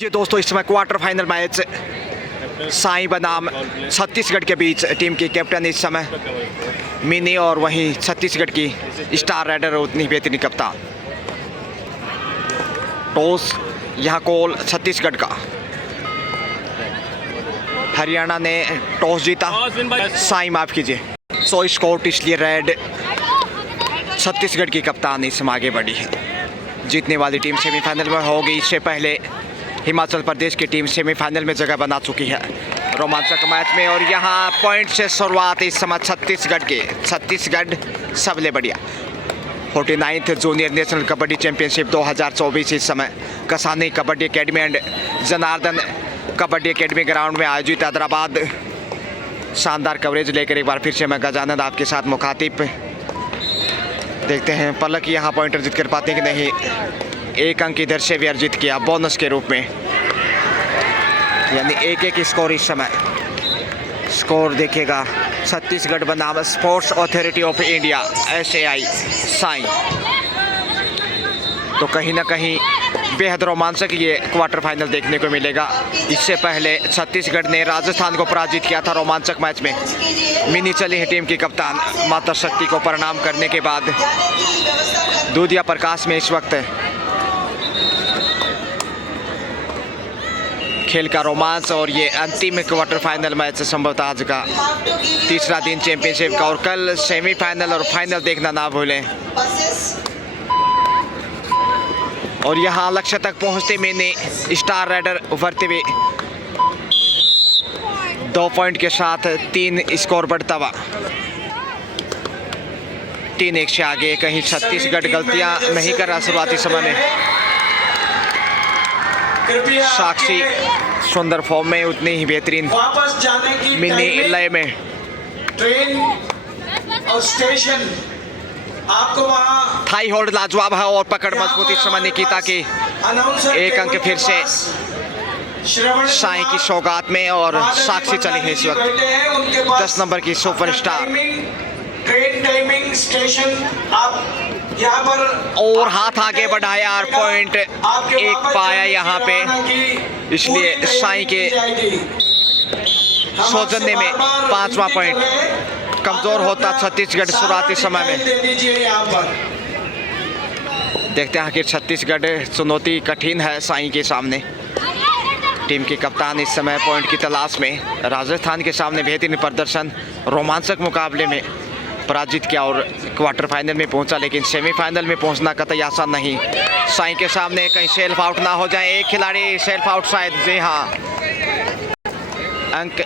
जी दोस्तों, इस समय क्वार्टर फाइनल मैच साई बनाम छत्तीसगढ़ के बीच। टीम की कैप्टन इस समय मिनी और वहीं छत्तीसगढ़ की स्टार राइडर उतनी बेहतरीन कप्तान। टॉस यहाँ कॉल छत्तीसगढ़ का। हरियाणा ने टॉस जीता, साई माफ कीजिए। सो स्कोर इसलिए रेड छत्तीसगढ़ की कप्तान इस समय आगे बढ़ी है। जीतने वाली टीम सेमीफाइनल में होगी। इससे पहले हिमाचल प्रदेश की टीम सेमीफाइनल में जगह बना चुकी है रोमांचक मैच में। और यहाँ पॉइंट से शुरुआत इस समय छत्तीसगढ़ के। छत्तीसगढ़ सबले बढ़िया 49th junior national kabaddi championship 2024 इस समय Kasani kabaddi academy and Janardan kabaddi academy ground में आयोजित हैदराबाद। शानदार कवरेज लेकर एक बार फिर से मैं गजानंद आपके साथ मुखातिब। देखते हैं पलक यहाँ पॉइंटर जीत कर पाते हैं कि नहीं। एक अंक इधर से भी अर्जित किया बोनस के रूप में, यानी 1-1 स्कोर इस समय। स्कोर देखेगा छत्तीसगढ़ बनाम sports authority of India SAI Sai. तो कहीं ना कहीं बेहद रोमांचक ये क्वार्टर फाइनल देखने को मिलेगा। इससे पहले छत्तीसगढ़ ने राजस्थान को पराजित किया था रोमांचक मैच में। मिनी चली है टीम की कप्तान माता शक्ति को प्रणाम करने के बाद। दूधिया प्रकाश में इस वक्त खेल का रोमांच और ये अंतिम क्वार्टर फाइनल मैच संभवतः आज का तीसरा दिन चैंपियनशिप का। और कल सेमीफाइनल और फाइनल देखना ना भूलें। और यहाँ लक्ष्य तक पहुंचते मैंने स्टार राइडर उभरते हुए 2 पॉइंट के साथ 3 स्कोर बढ़ता हुआ 3-1 से आगे। कहीं छत्तीसगढ़ गलतियां नहीं कर रहा शुरुआती समय में। साक्षी सुंदर फॉर्म में, उतनी ही बेहतरीन वापस जाने की मिनी लय में। ट्रेन और स्टेशन आपको वहां थाई होल्ड लाजवाब है और पकड़ मजबूत इस समय निकिता की। एक अंक फिर से साई की सौगात में। और साक्षी चली है इस वक्त 10 नंबर की सुपरस्टार। ट्रेन टाइमिंग स्टेशन आप यहाँ पर और हाथ आगे बढ़ाया और पॉइंट 1 पाया यहाँ पे। इसलिए साई के सौजन्य में 5वां पॉइंट। कमजोर होता छत्तीसगढ़ शुरुआती समय में। देखते हैं आखिर छत्तीसगढ़ चुनौती कठिन है साई के सामने। टीम की कप्तान इस समय पॉइंट की तलाश में। राजस्थान के सामने बेहतरीन प्रदर्शन, रोमांचक मुकाबले में पराजित किया और क्वार्टर फाइनल में पहुंचा। लेकिन सेमीफाइनल में पहुंचना कतई आसान नहीं। साई के सामने कहीं सेल्फ आउट ना हो जाए। एक खिलाड़ी सेल्फ आउट शायद, जी हाँ। अंक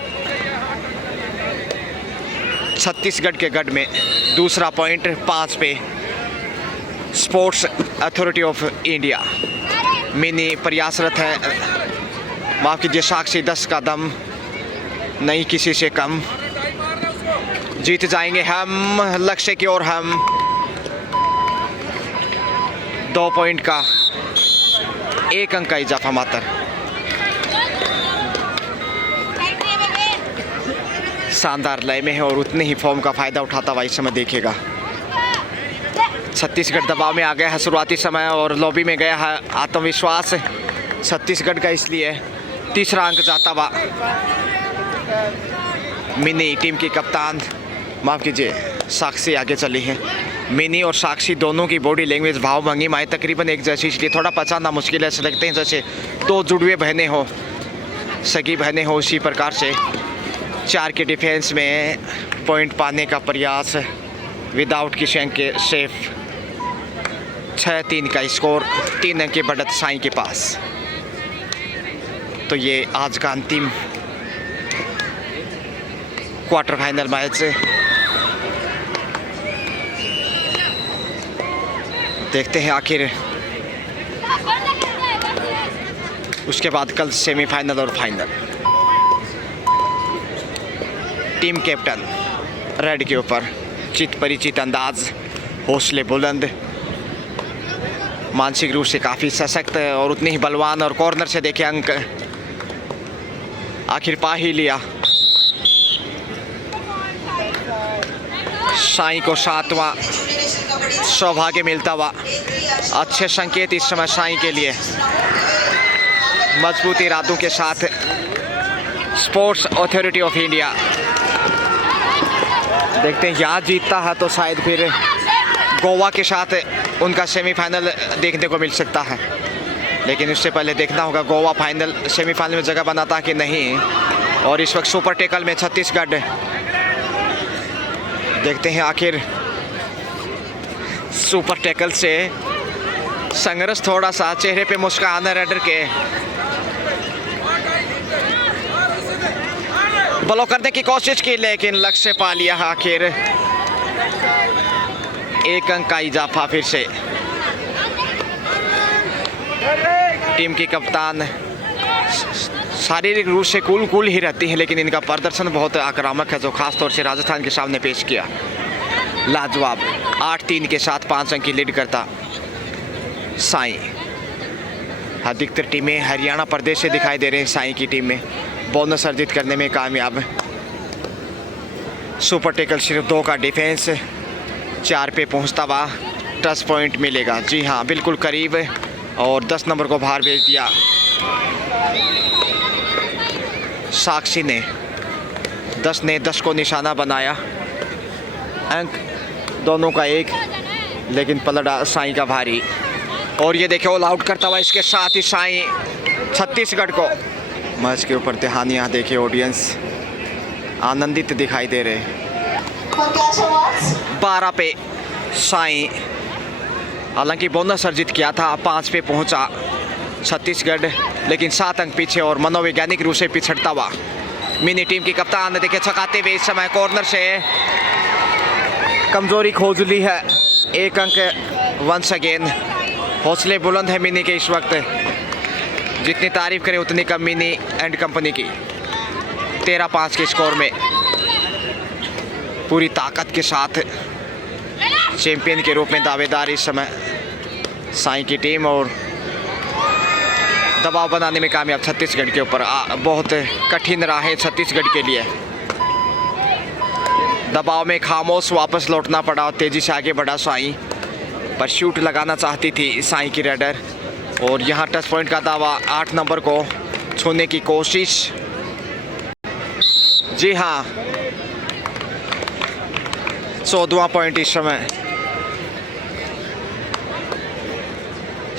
छत्तीसगढ़ के गढ़ में। दूसरा पॉइंट 5 पे sports authority of India. Mini प्रयासरत है, माफ कीजिए। साक्षी 10 का दम नहीं किसी से कम। जीत जाएंगे हम, लक्ष्य की ओर हम। 2 पॉइंट का 1 अंक का इजाफा मात्र। शानदार लय में है और उतने ही फॉर्म का फायदा उठाता हुआ इस समय देखेगा। छत्तीसगढ़ दबाव में आ गया है शुरुआती समय और लॉबी में गया है आत्मविश्वास छत्तीसगढ़ का। इसलिए तीसरा अंक जाता हुआ मिनी टीम की कप्तान, माफ कीजिए, साक्षी आगे चली है। मिनी और साक्षी दोनों की बॉडी लैंग्वेज, भाव भंगिमाएं तकरीबन एक जैसी, इसलिए थोड़ा पहचानना मुश्किल है। ऐसे लगते हैं जैसे 2 जुड़वे बहनें हो, सगी बहनें हो। उसी प्रकार से 4 के डिफेंस में पॉइंट पाने का प्रयास विदाउट किसी अंक के सेफ। 6-3 का स्कोर, 3 अंक की बढ़त साई के पास। तो ये आज का अंतिम क्वार्टर फाइनल मैच। देखते हैं आखिर उसके बाद कल सेमीफाइनल और फाइनल। टीम कैप्टन रेड के ऊपर चित परिचित अंदाज, हौसले बुलंद, मानसिक रूप से काफ़ी सशक्त और उतनी ही बलवान। और कॉर्नर से देखे अंक आखिर पा ही लिया। साई को 7वां सौभाग्य मिलता हुआ। अच्छे संकेत इस समय साई के लिए। मजबूत इरादों के साथ स्पोर्ट्स अथॉरिटी ऑफ इंडिया। देखते हैं यहाँ जीतता है तो शायद फिर गोवा के साथ उनका सेमीफाइनल देखने को मिल सकता है, लेकिन उससे पहले देखना होगा गोवा फाइनल सेमीफाइनल में जगह बनाता कि नहीं। और इस वक्त सुपर टेकल में छत्तीसगढ़। देखते हैं आखिर सुपर टैकल से संघर्ष, थोड़ा सा चेहरे पे मुस्कान है रेडर के। ब्लॉक करने की कोशिश की लेकिन लक्ष्य पा लिया आखिर। एक अंक का इजाफा फिर से। टीम की कप्तान शारीरिक रूप से कूल ही रहती है, लेकिन इनका प्रदर्शन बहुत आक्रामक है जो खासतौर से राजस्थान के सामने पेश किया। लाजवाब 8-3 के साथ 5 अंक की लीड करता साई। अधिकतर टीमें हरियाणा प्रदेश से दिखाई दे रहे हैं। साई की टीम में बोनस अर्जित करने में कामयाब। सुपर टेकल सिर्फ 2 का डिफेंस, 4 पे पहुंचता हुआ टच पॉइंट मिलेगा। जी हाँ, बिल्कुल करीब। और 10 नंबर को बाहर भेज दिया। साक्षी ने 10 को निशाना बनाया। अंक दोनों का 1, लेकिन पलड़ा साई का भारी। और ये देखो ऑल आउट करता हुआ इसके साथ ही साई छत्तीसगढ़ को। मैच के ऊपर ध्यान यहाँ देखिए, ऑडियंस आनंदित दिखाई दे रहे। 12 पे साई, हालांकि बोनस अर्जित किया था, 5 पे पहुंचा छत्तीसगढ़, लेकिन 7 अंक पीछे और मनोवैज्ञानिक रूप से पिछड़ता हुआ। मिनी टीम की कप्तान ने देखे छकाते हुए इस समय कॉर्नर से कमजोरी खोज ली है। 1 अंक वंस अगेन। हौसले बुलंद है मिनी के इस वक्त, जितनी तारीफ करें उतनी कम मिनी एंड कंपनी की। 13-5 के स्कोर में पूरी ताकत के साथ चैंपियन के रूप में दावेदार इस समय साई की टीम, और दबाव बनाने में कामयाब छत्तीसगढ़ के ऊपर। बहुत कठिन रहा है छत्तीसगढ़ के लिए। दबाव में खामोश वापस लौटना पड़ा और तेजी से आगे बढ़ा साई, पर शूट लगाना चाहती थी साई की रेडर। और यहाँ टच पॉइंट का दावा, 8 नंबर को छूने की कोशिश। जी हाँ, 14वां पॉइंट इस समय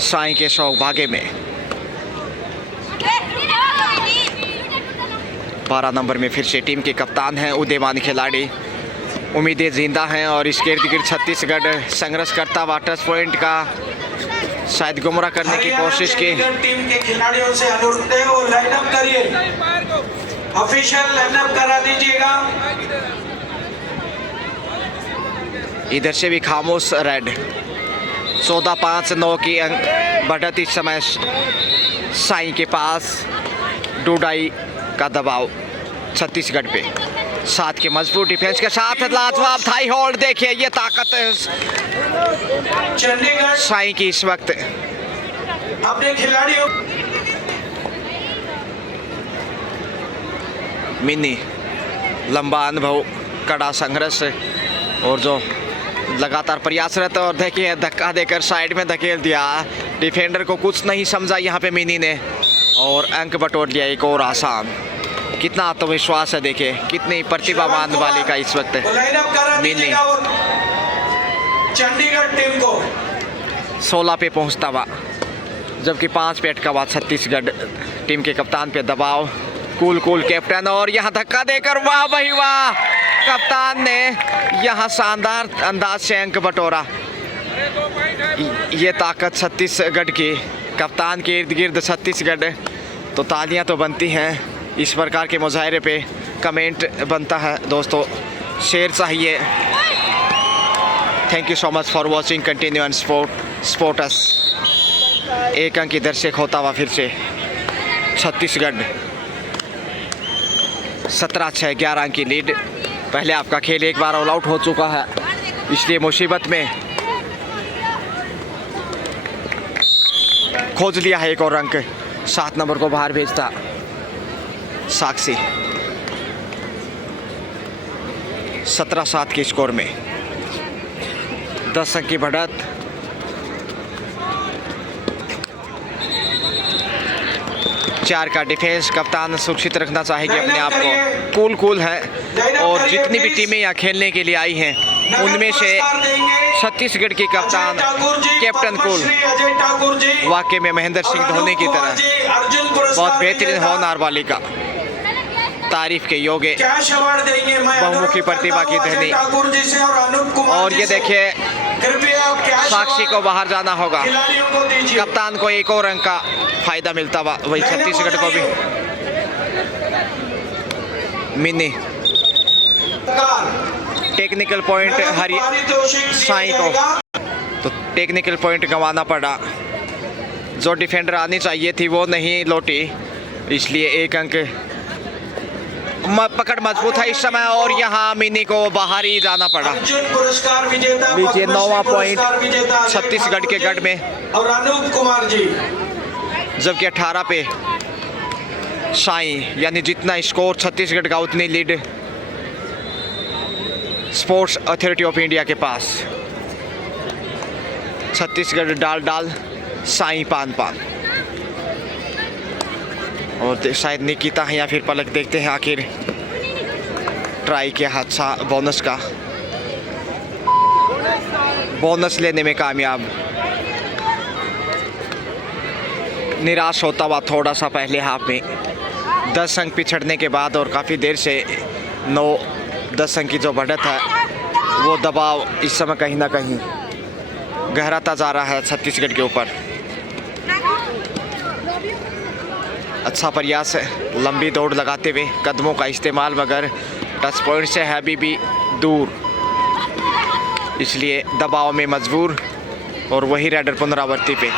साई के सौभाग्य में। 12 नंबर में फिर से टीम के कप्तान हैं उदयमान खिलाड़ी। उम्मीदें जिंदा हैं और इसके इर्द गिर्द छत्तीसगढ़ संघर्ष करता हुआ टच पॉइंट का शायद गुमराह करने की कोशिश की। टीम के खिलाड़ियों से अनुरोध है वो लाइन अप करिए, ऑफिशियल लाइन अप करा दीजिएगा। इधर से भी खामोश रेड। 14-5-9 की अंक बढ़त इस समय साई के पास। डूडाई का दबाव छत्तीसगढ़ पे, 7 के मजबूत डिफेंस के साथ लाजवाब थाई होल्ड। देखिए ये ताकत चंडीगढ़ साई की इस वक्त। अपने खिलाड़ियों मिनी लंबा अनुभव, कड़ा संघर्ष और जो लगातार प्रयासरत। और देखिए धक्का देकर साइड में धकेल दिया डिफेंडर को, कुछ नहीं समझा यहाँ पे मिनी ने और अंक बटोर लिया एक और आसान। कितना आत्मविश्वास है, देखिए कितनी प्रतिभावान बालिका इस वक्त लाइन अप करा मिनी। दीजिएगा और चंडीगढ़ टीम को 16 पे पहुँचता हुआ, जबकि 5 पे अटका हुआ छत्तीसगढ़। टीम के कप्तान पे दबाव, कूल कैप्टन, और यहाँ धक्का देकर वाह भाई वाह, कप्तान ने यहाँ शानदार अंदाज से अंक बटोरा। ये ताकत छत्तीसगढ़ की, कप्तान के इर्द गिर्द छत्तीसगढ़। तो तालियां तो बनती हैं, इस प्रकार के मुजाहरे पे कमेंट बनता है दोस्तों, शेयर चाहिए। Thank you so much for watching, continue and sports. 1 अंक इधर से खोता हुआ फिर से छत्तीसगढ़। 17-6 11 अंक की लीड। पहले आपका खेल एक बार ऑल आउट हो चुका है, इसलिए मुसीबत में खोज लिया है एक और अंक। 7 नंबर को बाहर भेजता साक्षी। 17-7 के स्कोर में 10 अंक की बढ़त। 4 का डिफेंस। कप्तान सुरक्षित रखना चाहेगी अपने आप को, कूल है। और जितनी भी टीमें यहाँ खेलने के लिए आई हैं उनमें से छत्तीसगढ़ की कप्तान कैप्टन कूल वाकई में महेंद्र सिंह धोनी की तरह बहुत बेहतरीन होनहार बालिका, तारीफ के योग्य बहुमुखी प्रतिभा की धनी। और ये देखिए साक्षी को बाहर जाना होगा, कप्तान को एक और अंक का फायदा मिलता हुआ, वही छत्तीसगढ़ को भी। मिनी टेक्निकल पॉइंट हरी साई को, तो टेक्निकल पॉइंट गंवाना पड़ा। जो डिफेंडर आनी चाहिए थी वो नहीं लौटी, इसलिए एक अंक। पकड़ मजबूत है इस समय और यहाँ मिनी को बाहर ही जाना पड़ा। लीजिए 9वां पॉइंट छत्तीसगढ़ के गढ़ में, और अनूप कुमार जी, जबकि 18 पे साई, यानी जितना स्कोर छत्तीसगढ़ का उतनी lead sports authority of India के पास। छत्तीसगढ़ डाल साई पान। और शायद निकिता है या फिर पलक, देखते हैं आखिर ट्राई किया हादसा बोनस का, बोनस लेने में कामयाब। निराश होता हुआ थोड़ा सा पहले हाफ में 10 अंक पिछड़ने के बाद, और काफ़ी देर से 9-10 अंक की जो बढ़त है वो दबाव इस समय कहीं ना कहीं गहराता जा रहा है छत्तीसगढ़ के ऊपर। अच्छा प्रयास है, लंबी दौड़ लगाते हुए कदमों का इस्तेमाल, मगर टच पॉइंट से है अभी दूर, इसलिए दबाव में मजबूर। और वही रेडर पुनरावृत्ति पे।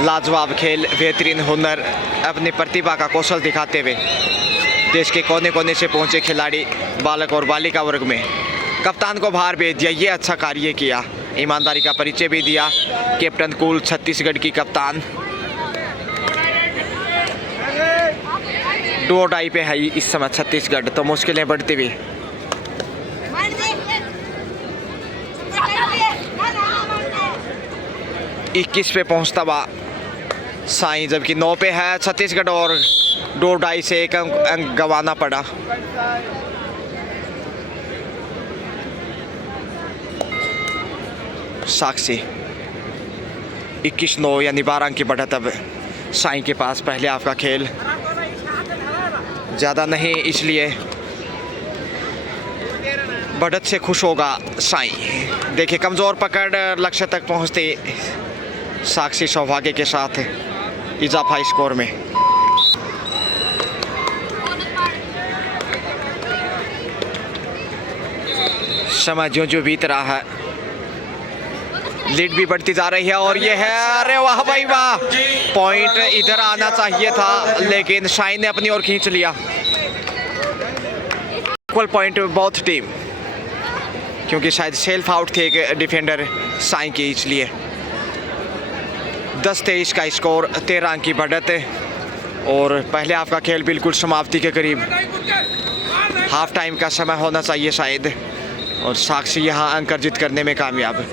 लाजवाब खेल, बेहतरीन हुनर, अपनी प्रतिभा का कौशल दिखाते हुए देश के कोने कोने से पहुंचे खिलाड़ी बालक और बालिका वर्ग में कप्तान को बाहर भेज दिया। ये अच्छा कार्य किया, ईमानदारी का परिचय भी दिया कैप्टन कूल, छत्तीसगढ़ की कप्तान। डू और डाई पे है इस समय छत्तीसगढ़, तो मुश्किलें बढ़ती हुई। इक्कीस पे पहुंचता हुआ साई, जबकि 9 पे है छत्तीसगढ़, और 2-2.5 से 1 अंक गंवाना पड़ा। साक्षी 21-9 यानी 12 अंक की बढ़त अब साई के पास। पहले हाफ का खेल ज़्यादा नहीं, इसलिए बढ़त से खुश होगा साई। देखिए कमज़ोर पकड़, लक्ष्य तक पहुंचते साक्षी सौभाग्य के साथ इजाफा स्कोर में। समय जो बीत रहा है, लीड भी बढ़ती जा रही है, और ये है, अरे वाह भाई वाह, पॉइंट इधर आना चाहिए था लेकिन शाइन ने अपनी ओर खींच लिया। इक्वल पॉइंट बोथ टीम, क्योंकि शायद सेल्फ आउट थे एक डिफेंडर साई की, इसलिए 10-23 का स्कोर, 13 अंक की बढ़त है। और पहले हाफ का खेल बिल्कुल समाप्ति के करीब, हाफ टाइम का समय होना चाहिए शायद, और साक्षी यहाँ अंक अर्जित करने में कामयाब।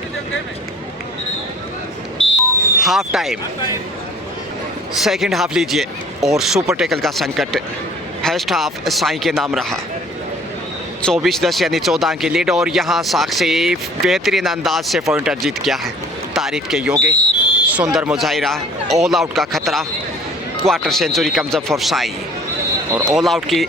हाफ टाइम, सेकंड हाफ लीजिए, और सुपर टैकल का संकट फर्स्ट हाफ साई के नाम रहा। 24-10 यानी 14 अंक की लीड, और यहाँ साक्षी बेहतरीन अंदाज से पॉइंट अर्जित किया है, तारीफ के योग्य। सुंदर मुजाहिरा, ऑल आउट का खतरा, quarter century comes up for Sai. और ऑल आउट की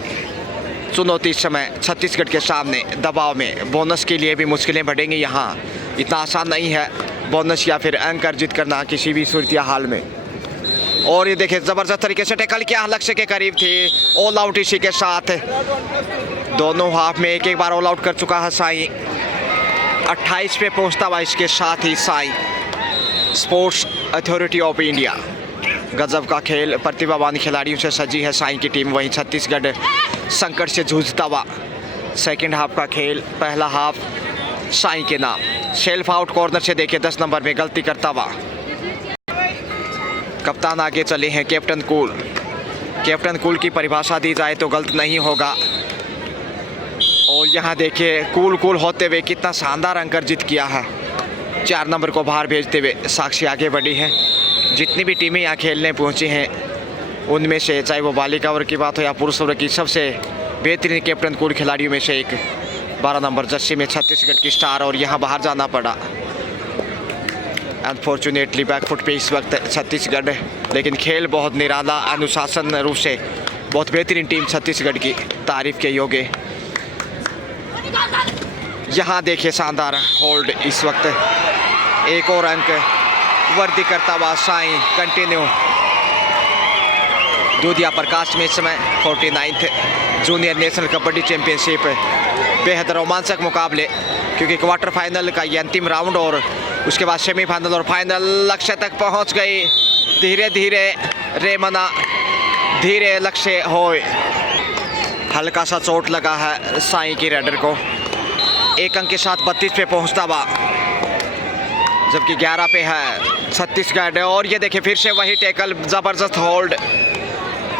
चुनौती इस समय छत्तीसगढ़ के सामने, दबाव में बोनस के लिए भी मुश्किलें बढ़ेंगी। यहाँ इतना आसान नहीं है बोनस या फिर अंक अर्जित करना किसी भी सूरत हाल में। और ये देखिए ज़बरदस्त तरीके से टैकल किया, लक्ष्य के करीब थी, ऑल आउट इसी के साथ। दोनों हाफ में एक बार ऑल आउट कर चुका है साई। 28 पे पहुंचता हुआ इसके साथ ही SAI. Sports authority of India, गजब का खेल, प्रतिभावान खिलाड़ियों से सजी है साई की टीम। वहीं छत्तीसगढ़ संकट से जूझता हुआ। सेकंड हाफ का खेल, पहला हाफ साई के नाम। सेल्फ आउट कॉर्नर से देखिए 10 नंबर में गलती करता हुआ कप्तान आगे चले हैं कैप्टन कूल। कैप्टन कूल की परिभाषा दी जाए तो गलत नहीं होगा। और यहाँ देखिए कूल होते हुए कितना शानदार अंक अर्जित किया है 4 नंबर को बाहर भेजते हुए साक्षी आगे बढ़ी है। जितनी भी टीमें यहाँ खेलने पहुँची हैं उनमें से चाहे वो बालिका वर्ग की बात हो या पुरुष वर्ग की, सबसे बेहतरीन कैप्टन कूल खिलाड़ियों में से एक 12 नंबर जर्सी में छत्तीसगढ़ की स्टार, और यहाँ बाहर जाना पड़ा अनफॉर्चुनेटली बैकफुट पे इस वक्त छत्तीसगढ़, लेकिन खेल बहुत निराला, अनुशासन रूप से बहुत बेहतरीन टीम छत्तीसगढ़ की, तारीफ के योग्य। यहाँ देखिए शानदार होल्ड इस वक्त, एक और अंक वर्दी करता हुआ साई कंटिन्यू। दूधिया प्रकाश में इस समय 49th junior national kabaddi championship, बेहद रोमांचक मुकाबले, क्योंकि क्वार्टर फाइनल का ये अंतिम राउंड और उसके बाद सेमीफाइनल और फाइनल लक्ष्य तक पहुंच गई। धीरे धीरे रेमना, धीरे लक्ष्य होए। हल्का सा चोट लगा है साई की रेडर को, 1 अंक के साथ 32 पे पहुंचता हुआ, जबकि 11 पे है छत्तीसगढ़। और ये देखिए फिर से वही टैकल, ज़बरदस्त होल्ड,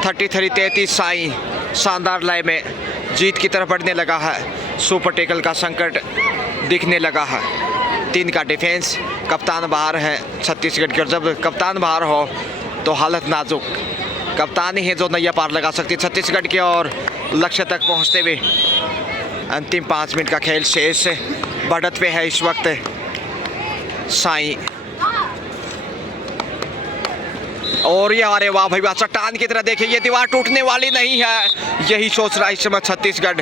33-33 साई शानदार लय में जीत की तरफ बढ़ने लगा है। सुपर टैकल का संकट दिखने लगा है। 3 का डिफेंस, कप्तान बाहर है छत्तीसगढ़ की, और जब कप्तान बाहर हो तो हालत नाजुक। कप्तान ही है जो नैया पार लगा सकती छत्तीसगढ़ की, और लक्ष्य तक पहुंचते हुए अंतिम 5 मिनट का खेल शेष, बढ़त पे है इस वक्त साई। और ये अरे वाह भाई वाह, चट्टान की तरह देखिए, ये दीवार टूटने वाली नहीं है, यही सोच रहा है इस समय छत्तीसगढ़।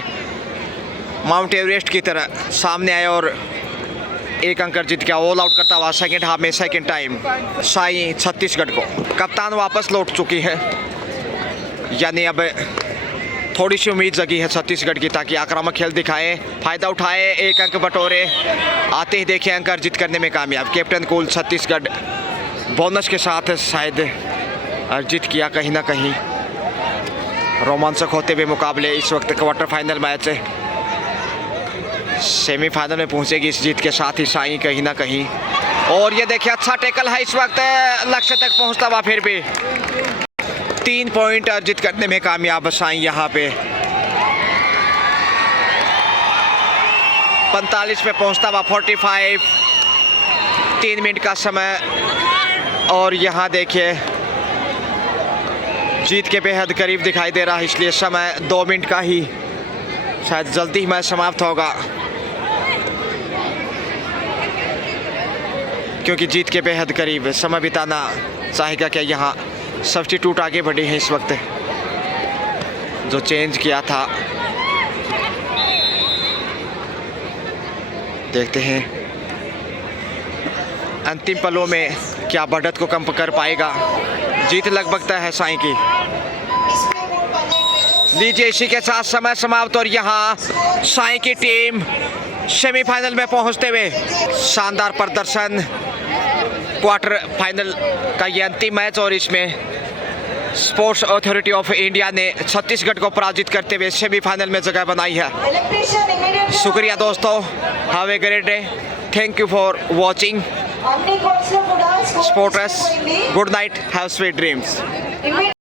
माउंट एवरेस्ट की तरह सामने आया और 1 अंक जीत गया, ऑल आउट करता हुआ सेकेंड हाफ में सेकेंड टाइम साई छत्तीसगढ़ को। कप्तान वापस लौट चुकी है, यानी अब थोड़ी सी उम्मीद जगी है छत्तीसगढ़ की, ताकि आक्रामक खेल दिखाए, फायदा उठाए, 1 अंक बटोरे। आते ही देखिए अंक अर्जित करने में कामयाब कैप्टन कूल छत्तीसगढ़, बोनस के साथ शायद अर्जित किया कहीं ना कहीं। रोमांचक होते हुए मुकाबले इस वक्त क्वार्टर फाइनल मैच, सेमीफाइनल में पहुंचेगी इस जीत के साथ ही साई कहीं ना कहीं। और ये देखिए अच्छा टैकल है इस वक्त, लक्ष्य तक पहुंचता हुआ फिर भी 3 पॉइंट अर्जित करने में कामयाब साई। यहाँ पे 45 पे पहुंचता हुआ 45, 3 मिनट का समय। और यहाँ देखिए जीत के बेहद करीब दिखाई दे रहा है, इसलिए समय 2 मिनट का ही, शायद जल्दी ही मैच समाप्त होगा, क्योंकि जीत के बेहद करीब समय बिताना चाहेगा। क्या यहाँ सब्स्टिट्यूट आगे बढ़े हैं इस वक्त, जो चेंज किया था, देखते हैं अंतिम पलों में क्या बढ़त को कम कर पाएगा। जीत लगभग तय है साई की। लीजिए इसी के साथ समय समाप्त, और यहाँ साई की टीम सेमीफाइनल में पहुंचते हुए शानदार प्रदर्शन, क्वार्टर फाइनल का ये अंतिम मैच, और इसमें स्पोर्ट्स अथॉरिटी ऑफ इंडिया ने छत्तीसगढ़ को पराजित करते हुए सेमीफाइनल में जगह बनाई है। शुक्रिया दोस्तों, have a great day, thank you for watching sports, good night, have sweet dreams.